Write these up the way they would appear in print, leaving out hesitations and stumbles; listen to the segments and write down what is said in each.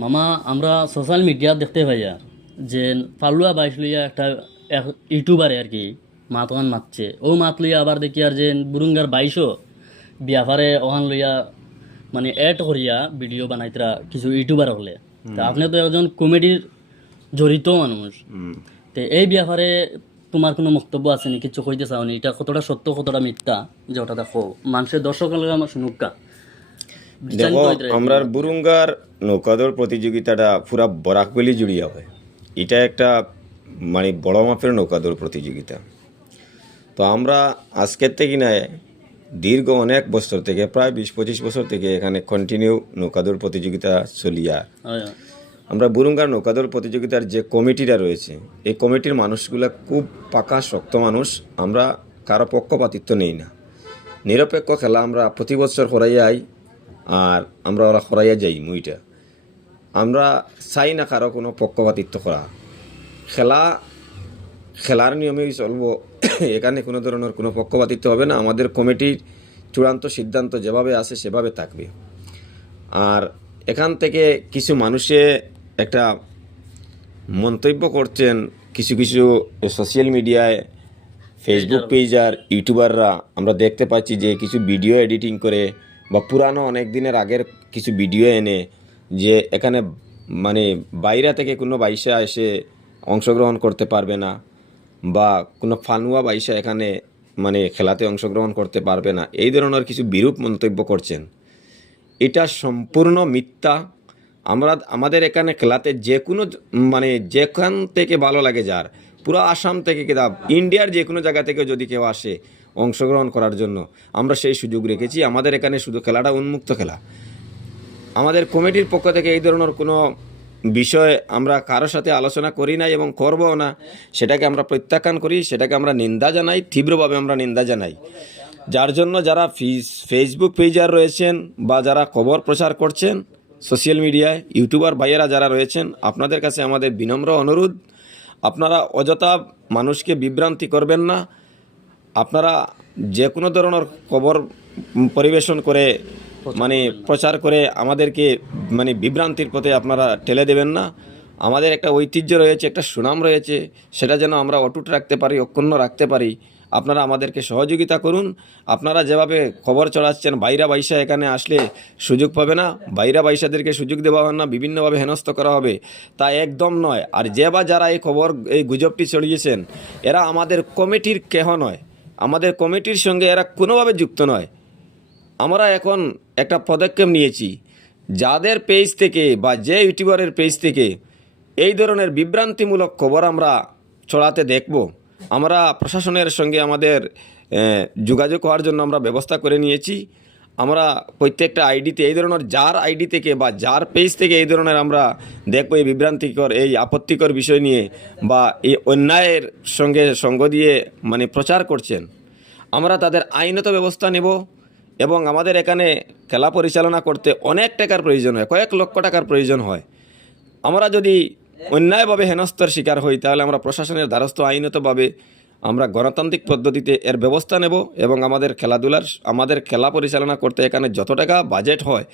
মামা আমরা social media দেখতে পাই আর যে ফালুয়া বাইশ লইয়া একটা ইউটিউবারে আর কি মাত ওখান মাতছে ও মাত লইয়া আবার দেখি আর যে বুরুঙ্গার বাইশও বিয়াফারে ওখান লইয়া মানে এড করিয়া ভিডিও বানাইতরা কিছু ইউটিউবার হলে তা আপনি তো একজন কমেডির জড়িত মানুষ তো এই ব্যাপারে তোমার কোনো বক্তব্য আছে নি কিছু কইতে চাওনি এটা কতটা সত্য কতটা মিথ্যা যে ওটা দেখো মানুষের দর্শক আমার শুনুকা দেখো আমরা বুরুঙ্গার নৌকাদৌড় প্রতিযোগিতাটা পুরা বরাকবেলি জুড়িয়া হয়। এটা একটা মানে বড় মাপের নৌকাদৌড় প্রতিযোগিতা। তো আমরা আজকের থেকে নয় দীর্ঘ অনেক বছর থেকে প্রায় 20-25 বছর থেকে এখানে কন্টিনিউ নৌকাদৌড় প্রতিযোগিতা চলিয়া আমরা বুরুঙ্গার নৌকাদৌড় প্রতিযোগিতার যে কমিটিটা রয়েছে এই কমিটির মানুষগুলা খুব পাকা শক্ত মানুষ। আমরা কারো পক্ষপাতিত্ব নেই না, নিরপেক্ষ খেলা আমরা প্রতি বছর করাইয়াই আর আমরা ওরা খরাইয়া যাই মুইটা আমরা চাই না কারো কোনো পক্ষপাতিত্ব করা। খেলার নিয়মেই চলবো, এখানে কোনো ধরনের কোনো পক্ষপাতিত্ব হবে না। আমাদের কমিটির চূড়ান্ত সিদ্ধান্ত যেভাবে আসে সেভাবে থাকবে। আর এখান থেকে কিছু মানুষে একটা মন্তব্য করছেন, কিছু কিছু সোশ্যাল মিডিয়ায় ফেসবুক পেজ আর ইউটিউবাররা আমরা দেখতে পাচ্ছি যে কিছু ভিডিও এডিটিং করে বা পুরানো অনেক দিনের আগের কিছু ভিডিও এনে যে এখানে মানে বাইরে থেকে কোনো বাইশা এসে অংশগ্রহণ করতে পারবে না বা কোনো ফানুয়া বাইশা এখানে মানে খেলাতে অংশগ্রহণ করতে পারবে না, এই ধরনের কিছু বিরূপ মন্তব্য করছেন। এটা সম্পূর্ণ মিথ্যা। আমাদের এখানে খেলাতে যে কোনো মানে যেখান থেকে ভালো লাগে যার পুরো আসাম থেকে কিতাব ইন্ডিয়ার যে কোনো জায়গা থেকে যদি কেউ আসে অংশগ্রহণ করার জন্য আমরা সেই সুযোগ রেখেছি। আমাদের এখানে শুধু খেলাটা উন্মুক্ত খেলা। আমাদের কমিটির পক্ষ থেকে এই ধরনের কোনো বিষয় আমরা কারোর সাথে আলোচনা করি নাই এবং করবও না। সেটাকে আমরা প্রত্যাখ্যান করি, সেটাকে আমরা নিন্দা জানাই, তীব্রভাবে আমরা নিন্দা জানাই। যার জন্য যারা ফেসবুক পেজার রয়েছেন বা যারা খবর প্রচার করছেন সোশ্যাল মিডিয়ায়, ইউটিউবার ভাইয়েরা যারা রয়েছেন, আপনাদের কাছে আমাদের বিনম্র অনুরোধ, আপনারা অযথা মানুষকে বিভ্রান্তি করবেন না। আপনারা যে কোনো ধরনের খবর পরিবেশন করে মানে প্রচার করে আমাদেরকে মানে বিভ্রান্তির পথে আপনারা ঠেলে দেবেন না। আমাদের একটা ঐতিহ্য রয়েছে, একটা সুনাম রয়েছে, সেটা যেন আমরা অটুট রাখতে পারি, অক্ষুণ্ণ রাখতে পারি। আপনারা আমাদেরকে সহযোগিতা করুন। আপনারা যেভাবে খবর ছড়াচ্ছেন বাইরা বাইশা এখানে আসলে সুযোগ পাবে না, বাইরা বাইশাদেরকে সুযোগ দেওয়া হবে না, বিভিন্নভাবে হেনস্থ করা হবে, তা একদম নয়। আর যে বা যারা এই খবর এই গুজবটি ছড়িয়েছেন এরা আমাদের কমিটির কেহ নয়, আমাদের কমিটির সঙ্গে এরা কোনোভাবে যুক্ত নয়। আমরা এখন একটা পদক্ষেপ নিয়েছি, যাদের পেজ থেকে বা যে ইউটিউবারের পেজ থেকে এই ধরনের বিভ্রান্তিমূলক খবর আমরা ছড়াতে দেখব, আমরা প্রশাসনের সঙ্গে আমাদের যোগাযোগ হওয়ার জন্য আমরা ব্যবস্থা করে নিয়েছি। আমরা প্রত্যেকটা আইডিতে এই ধরনের যার আইডি থেকে বা যার পেজ থেকে এই ধরনের আমরা দেখব এই বিভ্রান্তিকর এই আপত্তিকর বিষয় নিয়ে বা এই অন্যায়ের সঙ্গে সঙ্গ দিয়ে মানে প্রচার করছেন, আমরা তাদের আইনত ব্যবস্থা নেব। এবং আমাদের এখানে খেলা পরিচালনা করতে অনেক টাকার প্রয়োজন হয়, কয়েক লক্ষ টাকার প্রয়োজন হয়। আমরা যদি অন্যায়ভাবে হেনস্থার শিকার হই তাহলে আমরা প্রশাসনের দ্বারস্থ আইনতভাবে আমরা গণতান্ত্রিক পদ্ধতিতে এর ব্যবস্থা নেব এবং আমাদের খেলা পরিচালনা করতে এখানে যত টাকা বাজেট হয়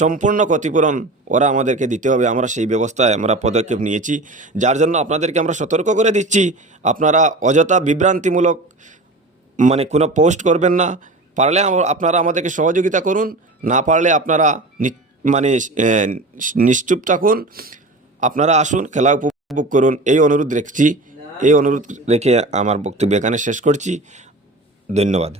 সম্পূর্ণ ক্ষতিপূরণ ওরা আমাদেরকে দিতে হবে। আমরা সেই ব্যবস্থায় আমরা পদক্ষেপ নিয়েছি, যার জন্য আপনাদেরকে আমরা সতর্ক করে দিচ্ছি, আপনারা অযথা বিভ্রান্তিমূলক মানে কোনো পোস্ট করবেন না। পারলে আপনারা আমাদেরকে সহযোগিতা করুন, না পারলে আপনারা মানে নিশ্চুপ থাকুন। আপনারা আসুন, খেলা উপভোগ করুন, এই অনুরোধ রেখেছি। এই অনুরোধ রেখে আমার বক্তব্য এখানে শেষ করছি। ধন্যবাদ।